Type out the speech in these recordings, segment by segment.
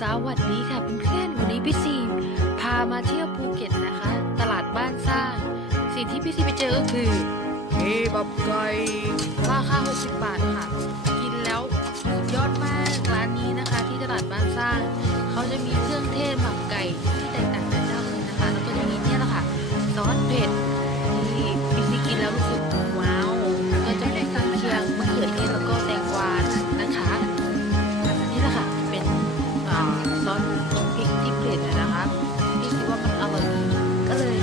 สวัสดีค่ะเพื่อนๆวันนี้พี่ซีพามาเที่ยวภูเก็ตนะคะตลาดบ้านสร้างสิ่งที่พี่ซีไปเจอก็คือเคบับไก่ราคา60 บาทค่ะกินแล้วสุดยอดมากร้านนี้นะคะที่ตลาดบ้านสร้างเขาจะมีเครื่องเทศหมักไก่ที่แตกต่างจากเจ้าอื่นนะคะแล้วก็จะมีเนี่ยแหละค่ะซอสเผ็ดที่พี่ซีกินแล้วรู้สึกว้าวก็จะมีเครื่องเคียงมะเขือเทศแล้วก็แตงกวานะคะนี่แหละค่ะเป็นซอสพริกที่เผ็ดนะคะพี่คิดว่ามันอร่อยดีก็เลย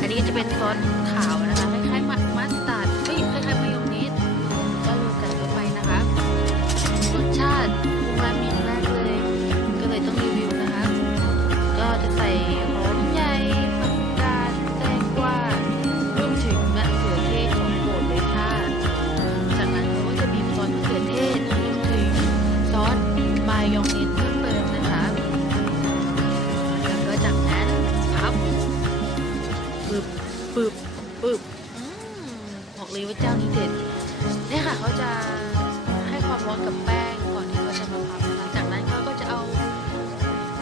อันนี้จะเป็นซอสขาวนะคะคล้ายๆมัสตาร์ดคล้ายๆมายองเนสก็โรยใส่เข้าไปนะคะรสชาติอูมามิมากเลยก็เลยต้องรีวิวนะคะก็จะใส่หอมใหญ่ผักกาดแตงกวารวมถึงมะเขือเทศของโปรดเลยค่ะจากนั้นเขาก็จะบีบซอสมะเขือเทศรวมถึงซอสมายองเนสเพิ่มเติมนะคะแล้วก็จากนั้นพับปึ๊บปึ๊บบอกเลยว่าเจ้านี้เด็ดเนี่ยค่ะเขาจะให้ความร้อนกับแป้งก่อนที่เขาจะมาพับนะคะจากนั้นเขาก็จะเอา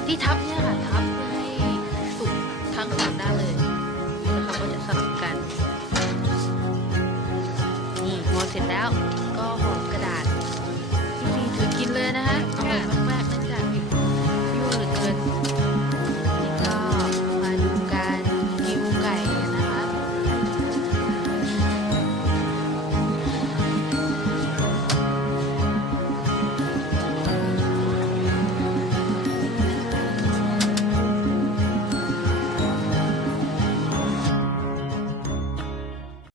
ที่ทับเนี่ยค่ะทับเพื่อให้สุกทั้งสองด้านเลยแล้วเขาก็จะสลับกันนี่พอเสร็จแล้วก็ห่อกระดาษพี่ถือกินเลยนะคะอร่อย